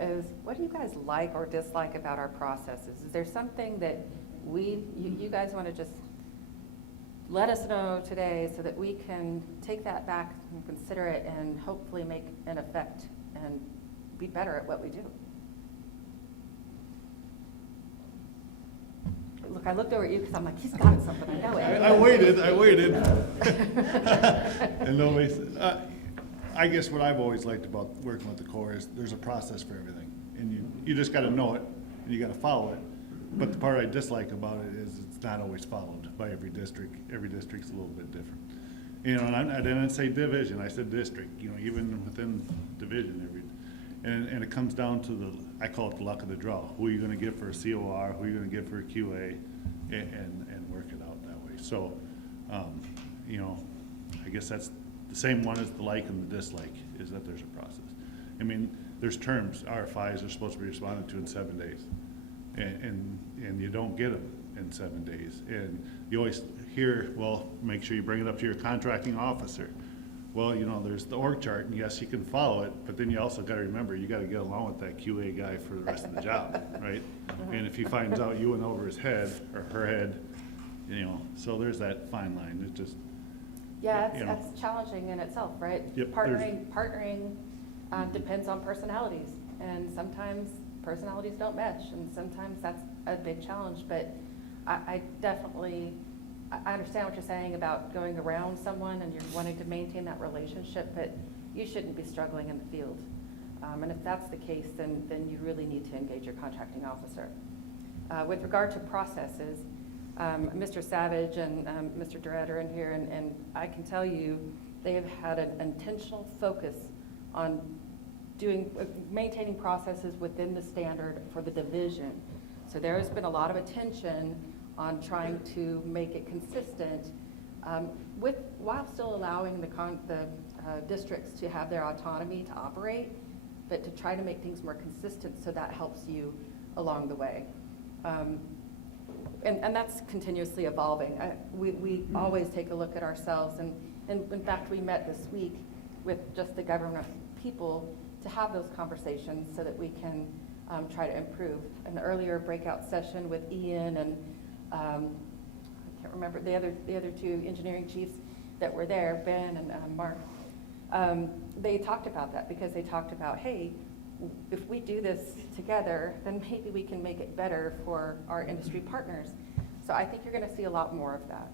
is what do you guys like or dislike about our processes? Is there something that you guys want to just let us know today so that we can take that back and consider it and hopefully make an effect and be better at what we do? Look, I looked over at you because I'm like, he's got something, I know it. I waited. And nobody said, I guess what I've always liked about working with the Corps is there's a process for everything. And you just gotta know it, and you gotta follow it. But the part I dislike about it is it's not always followed by every district. Every district's a little bit different. And I didn't say division, I said district, even within division, and it comes down to I call it the luck of the draw. Who are you gonna get for a COR, who are you gonna get for a QA, and work it out that way. So, I guess that's the same one as the like and the dislike, is that there's a process. there's terms, RFIs are supposed to be responded to in 7 days. And you don't get them in 7 days. And you always hear, well, make sure you bring it up to your contracting officer. Well, you know, there's the org chart, and yes, you can follow it, but then you also gotta remember, you gotta get along with that QA guy for the rest of the job, right? And if he finds out you went over his head, or her head, you know, so there's that fine line, it just, Yeah, you know. that's challenging in itself, right? Yep, Partnering depends on personalities, and sometimes personalities don't mesh, and sometimes that's a big challenge, but I definitely, I understand what you're saying about going around someone and you're wanting to maintain that relationship, but you shouldn't be struggling in the field. And if that's the case, then you really need to engage your contracting officer. With regard to processes, Mr. Savage and Mr. Durrett are in here, and I can tell you, they have had an intentional focus on maintaining processes within the standard for the division. So there has been a lot of attention on trying to make it consistent while still allowing the districts to have their autonomy to operate, but to try to make things more consistent so that helps you along the way. And that's continuously evolving. We always take a look at ourselves, and in fact, we met this week with just the government people to have those conversations so that we can try to improve. An earlier breakout session with Ian and I can't remember the other two engineering chiefs that were there, Ben and Mark. They talked about that because they talked about, hey, if we do this together, then maybe we can make it better for our industry partners. So I think you're going to see a lot more of that.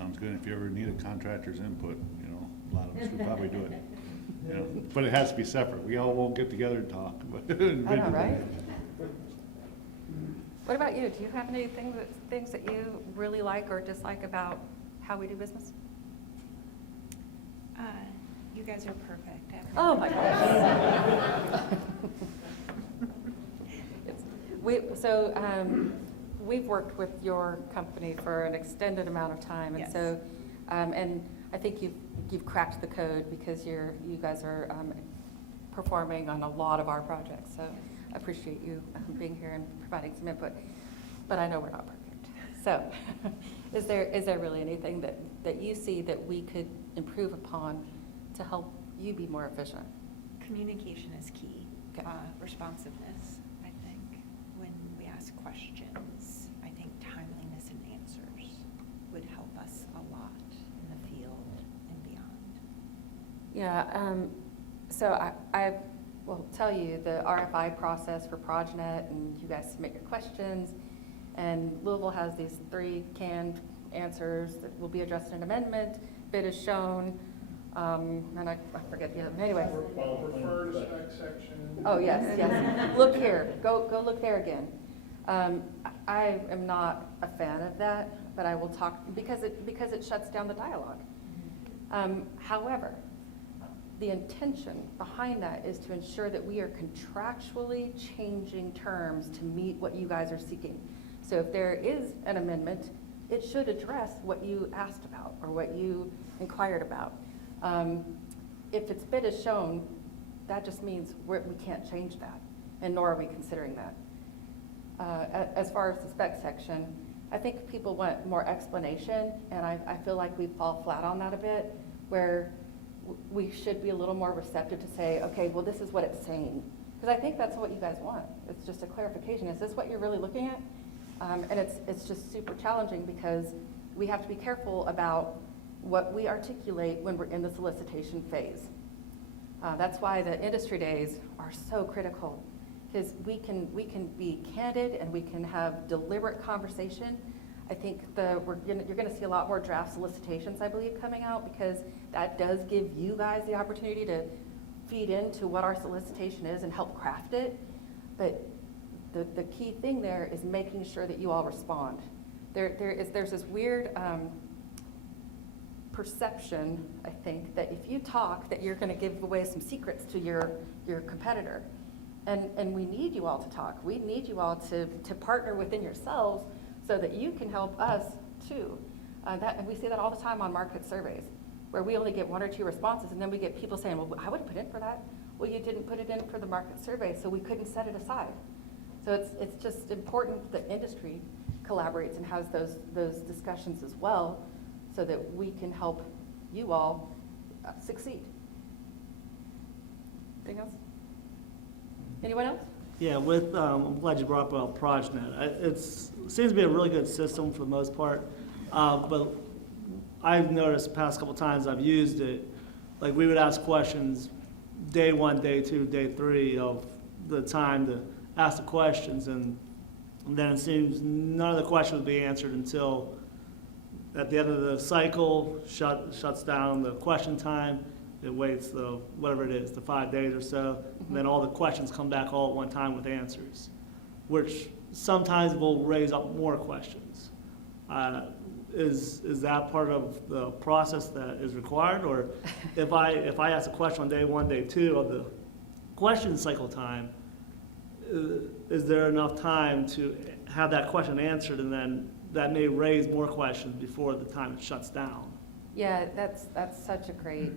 sounds good. If you ever need a contractor's input, you know, a lot of us could probably do it. You know, but it has to be separate. We all won't get together and talk. I know, right? What about you? Do you have any things that you really like or dislike about how we do business? You guys are perfect. Oh, my gosh. We've worked with your company for an extended amount of time, and Yes. so, and I think you've cracked the code because you guys are performing on a lot of our projects, so I appreciate you being here and providing some input, but I know we're not perfect. So, is there really anything that you see that we could improve upon to help you be more efficient? Communication is key. Okay. Responsiveness, I think, when we ask questions. I think timeliness in answers would help us a lot in the field and beyond. Yeah, so I will tell you the RFI process for ProjNet, and you guys submit your questions, and Louisville has these 3 canned answers that will be addressed in an amendment. Bid is shown, and I forget the other, anyway. Preferred spec section. Oh, yes, yes. Look here, go look there again. I am not a fan of that, but I will talk, because it shuts down the dialogue. However, the intention behind that is to ensure that we are contractually changing terms to meet what you guys are seeking. So if there is an amendment, it should address what you asked about or what you inquired about. If its bid is shown, that just means we can't change that, and nor are we considering that. As far as the spec section, I think people want more explanation, and I feel like we fall flat on that a bit, where we should be a little more receptive to say, okay, well, this is what it's saying. Because I think that's what you guys want. It's just a clarification. Is this what you're really looking at? And it's just super challenging because we have to be careful about what we articulate when we're in the solicitation phase. That's why the industry days are so critical, because we can be candid and we can have deliberate conversation. I think you're gonna see a lot more draft solicitations, I believe, coming out, because that does give you guys the opportunity to feed into what our solicitation is and help craft it. But the key thing there is making sure that you all respond. There's this weird perception, I think, that if you talk, that you're gonna give away some secrets to your competitor. And we need you all to talk. We need you all to partner within yourselves so that you can help us too. And we see that all the time on market surveys, where we only get 1 or 2 responses, and then we get people saying, well, I would put in for that. well, you didn't put it in for the market survey, so we couldn't set it aside. So it's just important that industry collaborates and has those discussions as well, so that we can help you all succeed. Anything else? Anyone else? Yeah, I'm glad you brought up ProjNet. It seems to be a really good system for the most part, but I've noticed the past couple times I've used it, like we would ask questions day 1, day 2, day 3 of the time to ask the questions, and then it seems none of the questions would be answered until at the end of the cycle, shuts down the question time. It waits whatever it is, the 5 days or so, and then all the questions come back all at one time with answers, which sometimes will raise up more questions. Is that part of the process that is required, or if I ask a question on day 1, day 2 of the question cycle time, is there enough time to have that question answered, and then that may raise more questions before the time it shuts down? Yeah, that's such a great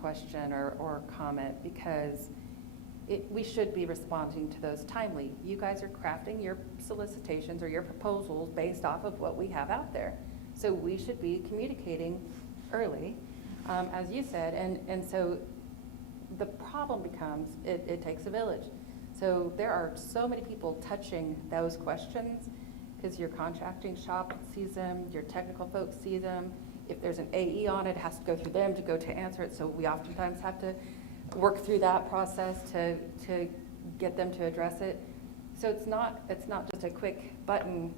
question or comment, because we should be responding to those timely. You guys are crafting your solicitations or your proposals based off of what we have out there. So we should be communicating early, as you said, and so the problem becomes it takes a village. So there are so many people touching those questions, because your contracting shop sees them, your technical folks see them. If there's an AE on it, it has to go through them to answer it. So we oftentimes have to work through that process to get them to address it. So it's not just a quick button.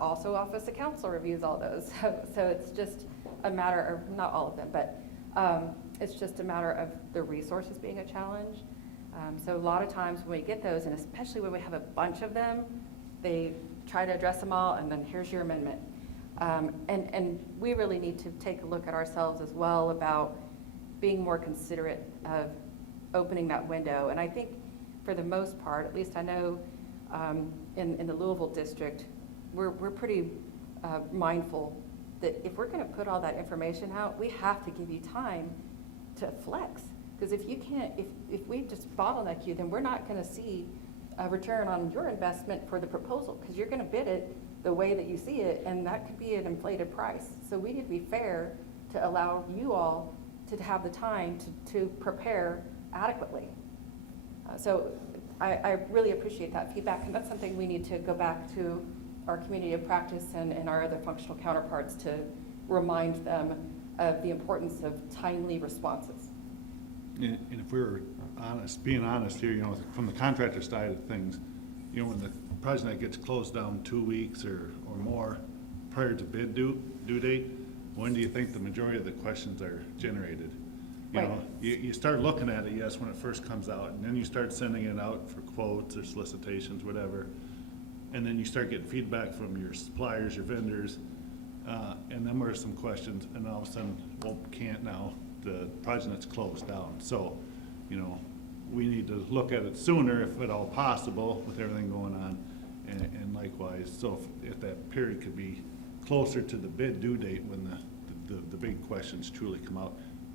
Also, Office of Counsel reviews all those. So it's just a matter of, not all of them, but it's just a matter of the resources being a challenge. So a lot of times when we get those, and especially when we have a bunch of them, they try to address them all, and then here's your amendment. And we really need to take a look at ourselves as well about being more considerate of opening that window. And I think for the most part, at least I know in the Louisville district, we're pretty mindful that if we're going to put all that information out, we have to give you time to flex. Because if you can't, if we just bottleneck you, then we're not going to see a return on your investment for the proposal, because you're going to bid it the way that you see it, and that could be an inflated price. So we need to be fair to allow you all to have the time to prepare adequately. So I really appreciate that feedback, and that's something we need to go back to our community of practice and our other functional counterparts to remind them of the importance of timely responses. And if we were being honest here, from the contractor side of things, when the project gets closed down 2 weeks or more prior to bid due date, when do you think the majority of the questions are generated? Right. You start looking at it, yes, when it first comes out, and then you start sending it out for quotes or solicitations, whatever, and then you start getting feedback from your suppliers, your vendors, and then there's some questions, and all of a sudden, well, can't now, the project's closed down. So, we need to look at it sooner if at all possible with everything going on, and likewise, so if that period could be closer to the bid due date when the big questions truly come out.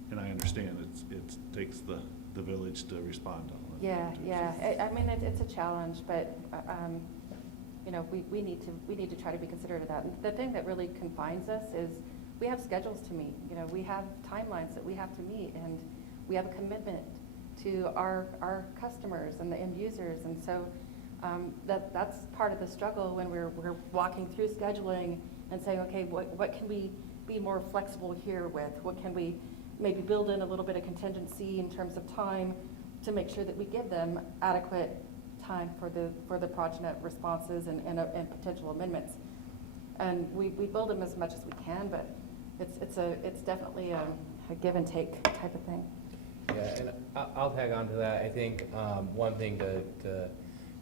And I understand it takes the village to respond to all of that. Yeah. I mean, it's a challenge, but we need to try to be considerate of that. And the thing that really confines us is we have schedules to meet. We have timelines that we have to meet, and we have a commitment to our customers and the end users. And so that's part of the struggle when we're walking through scheduling and saying, okay, what can we be more flexible here with? What can we maybe build in a little bit of contingency in terms of time to make sure that we give them adequate time for the ProjNet responses and potential amendments. And we build them as much as we can, but it's definitely a give and take type of thing. Yeah, and I'll tag on to that. I think one thing to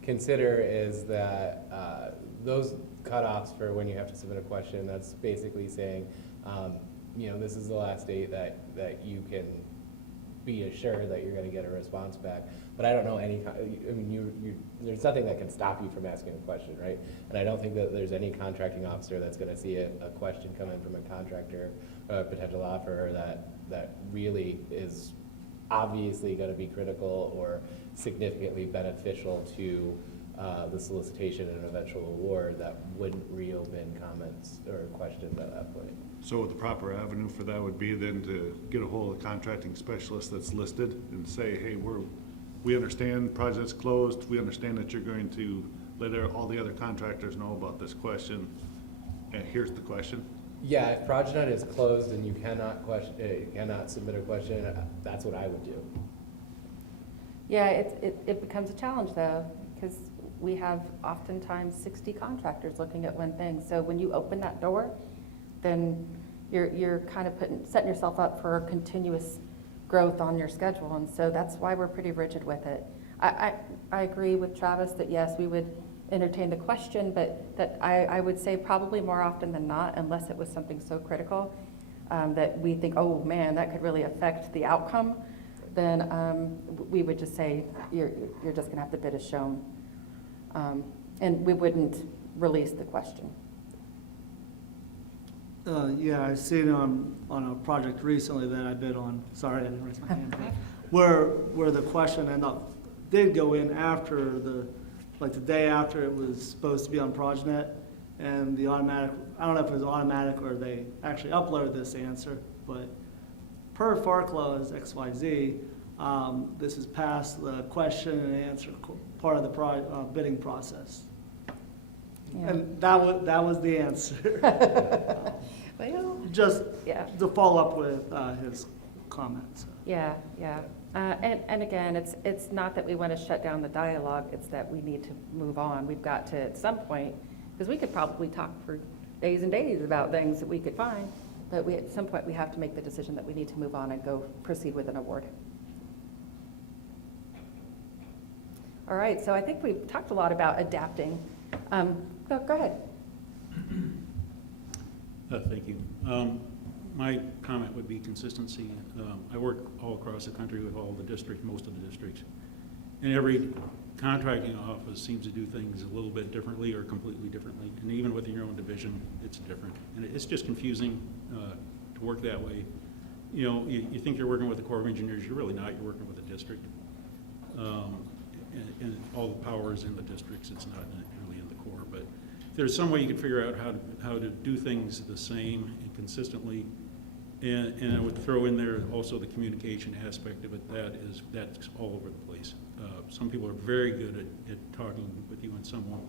consider is that those cutoffs for when you have to submit a question, that's basically saying, this is the last date that you can be assured that you're going to get a response back. But I don't know there's nothing that can stop you from asking a question, right? And I don't think that there's any contracting officer that's going to see a question come in from a contractor or a potential offerer that really is obviously gonna be critical or significantly beneficial to the solicitation and eventual award, that wouldn't reopen comments or questions at that point. So the proper avenue for that would be then to get a hold of the contracting specialist that's listed and say, hey, we understand project's closed, we understand that you're going to let all the other contractors know about this question, and here's the question. Yeah, if ProjNet is closed and you cannot cannot submit a question, that's what I would do. Yeah, it becomes a challenge though, because we have oftentimes 60 contractors looking at one thing. So when you open that door, then you're kind of setting yourself up for continuous growth on your schedule. And so that's why we're pretty rigid with it. I agree with Travis that yes, we would entertain the question, but that I would say probably more often than not, unless it was something so critical that we think, oh man, that could really affect the outcome, then we would just say, you're just gonna have to bid as shown. And we wouldn't release the question. Yeah, I seen on a project recently that I bid on, sorry, I didn't raise my hand, where the question did go in after the day after it was supposed to be on ProjNet, and the automatic, I don't know if it was automatic or they actually uploaded this answer, but per FAR clause XYZ, this is past the question and answer part of the bidding process. Yeah. And that was the answer. Well, Just yeah. to follow up with his comments. Yeah, yeah. And again, it's not that we want to shut down the dialogue, it's that we need to move on. We've got to, at some point, because we could probably talk for days and days about things that we could find, but at some point we have to make the decision that we need to move on and go proceed with an award. All right, so I think we've talked a lot about adapting. Go ahead. Thank you. My comment would be consistency. I work all across the country with all the districts, most of the districts. And every contracting office seems to do things a little bit differently or completely differently. And even within your own division, it's different. And it's just confusing to work that way. You know, you think you're working with the Corps of Engineers, you're really not, you're working with a district. And all the power is in the districts, it's not really in the Corps. But if there's some way you could figure out how to do things the same and consistently, and I would throw in there also the communication aspect of it. That's all over the place. Some people are very good at talking with you, and some won't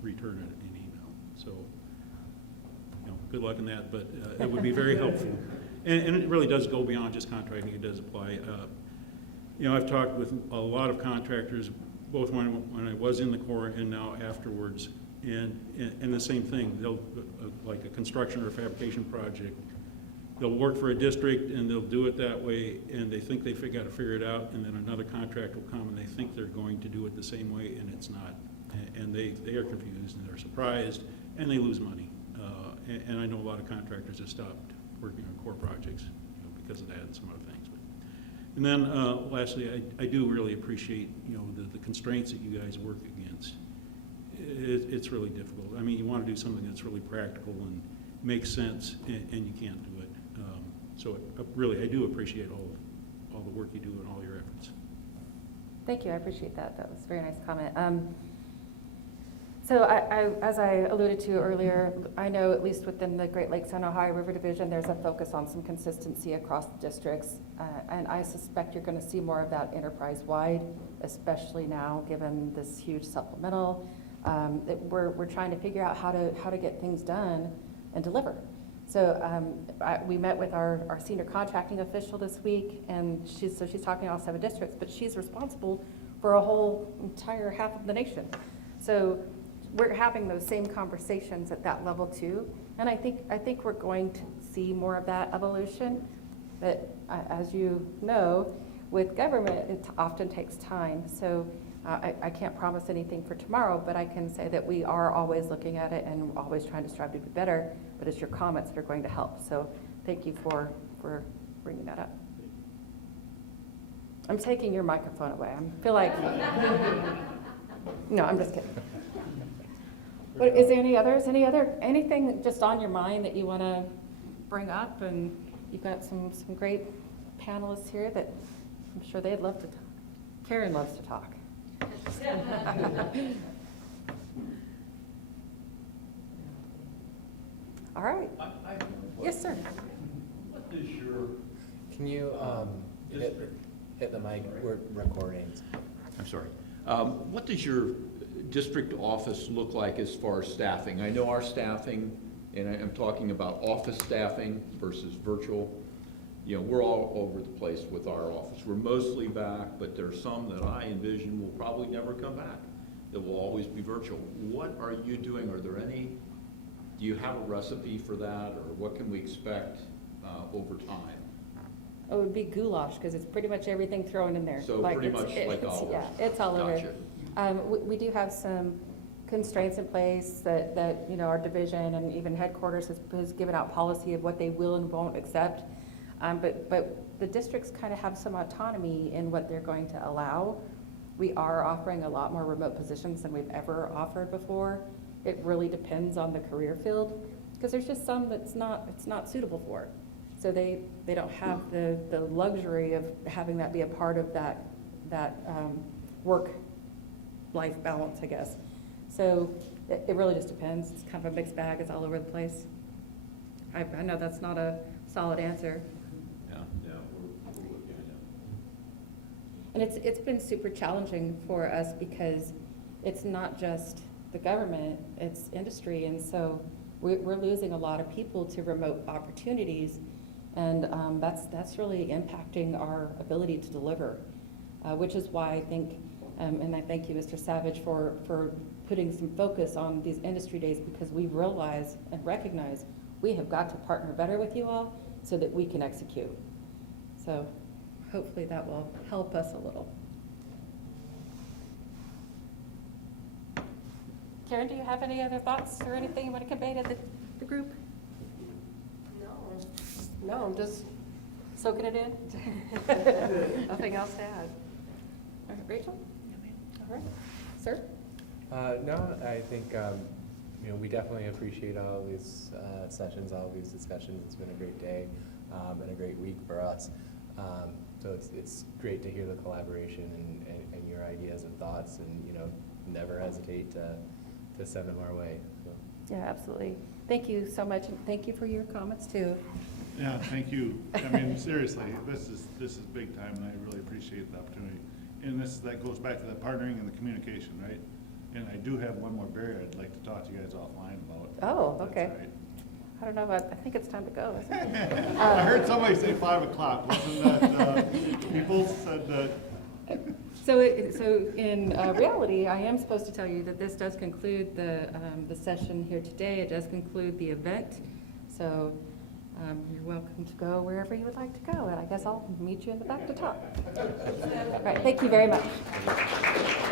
return an email. So, you know, good luck in that. But it would be very helpful, and it really does go beyond just contracting. It does apply. You know, I've talked with a lot of contractors, both when I was in the Corps and now afterwards, and the same thing. They'll like a construction or a fabrication project. They'll work for a district and they'll do it that way, and they think they've got to figure it out, and then another contract will come and they think they're going to do it the same way, and it's not. And they are confused and they're surprised, and they lose money. And I know a lot of contractors have stopped working on Corps projects, you know, because of that and some other things. And then lastly, I do really appreciate, you know, the constraints that you guys work against. It's really difficult. I mean, you want to do something that's really practical and makes sense, and you can't do it. So really, I do appreciate all the work you do and all your efforts. Thank you, I appreciate that. That was a very nice comment. So as I alluded to earlier, I know at least within the Great Lakes and Ohio River Division, there's a focus on some consistency across the districts. And I suspect you're going to see more of that enterprise-wide, especially now given this huge supplemental. We're trying to figure out how to get things done and deliver. So we met with our senior contracting official this week, and she's talking to all 7 districts, but she's responsible for a whole entire half of the nation. So we're having those same conversations at that level too, and I think we're going to see more of that evolution. But as you know, with government, it often takes time. So I can't promise anything for tomorrow, but I can say that we are always looking at it and always trying to strive to be better. But it's your comments that are going to help. So thank you for bringing that up. I'm taking your microphone away. I feel like, no, I'm just kidding. But is there anything just on your mind that you want to bring up? And you've got some great panelists here that I'm sure they'd love to talk. Karen loves to talk. All right. Yes, sir. What does your Can you hit the mic? We're recording. I'm sorry. What does your district office look like as far as staffing? I know our staffing, and I'm talking about office staffing versus virtual. You know, we're all over the place with our office. We're mostly back, but there's some that I envision will probably never come back. It will always be virtual. What are you doing? Are there any, do you have a recipe for that, or what can we expect over time? It would be goulash, because it's pretty much everything thrown in there. So pretty much like ours. Yeah, it's all over. Gotcha. We do have some constraints in place that, you know, our division and even headquarters has given out policy of what they will and won't accept. But the districts kind of have some autonomy in what they're going to allow. We are offering a lot more remote positions than we've ever offered before. It really depends on the career field, because there's just some it's not suitable for. So they don't have the luxury of having that be a part of that work-life balance, I guess. So it really just depends. It's kind of a mixed bag. It's all over the place. I know that's not a solid answer. Yeah, we're looking at it. And it's been super challenging for us because it's not just the government, it's industry. And so we're losing a lot of people to remote opportunities. And that's really impacting our ability to deliver, which is why I think, and I thank you, Mr. Savage, for putting some focus on these industry days, because we realize and recognize we have got to partner better with you all so that we can execute. So hopefully that will help us a little. Karen, do you have any other thoughts or anything you want to convey to the group? No, I'm just Soaking it in? nothing else to add. All right, Rachel? All right. Sir? No, I think, you know, we definitely appreciate all these sessions, all these discussions. It's been a great day and a great week for us. So it's great to hear the collaboration and your ideas and thoughts, and, you know, never hesitate to send them our way. So. Yeah, absolutely. Thank you so much, and thank you for your comments too. Yeah, thank you. I mean, seriously, this is big time, and I really appreciate the opportunity. And that goes back to that partnering and the communication, right? And I do have one more barrier I'd like to talk to you guys offline about. Oh, That's okay. all right. I don't know about, I think it's time to go, isn't it? I heard somebody say 5 o'clock, wasn't that, people said that? So in reality, I am supposed to tell you that this does conclude the session here today. It does conclude the event. So you're welcome to go wherever you would like to go, and I guess I'll meet you in the back to talk. All right, thank you very much.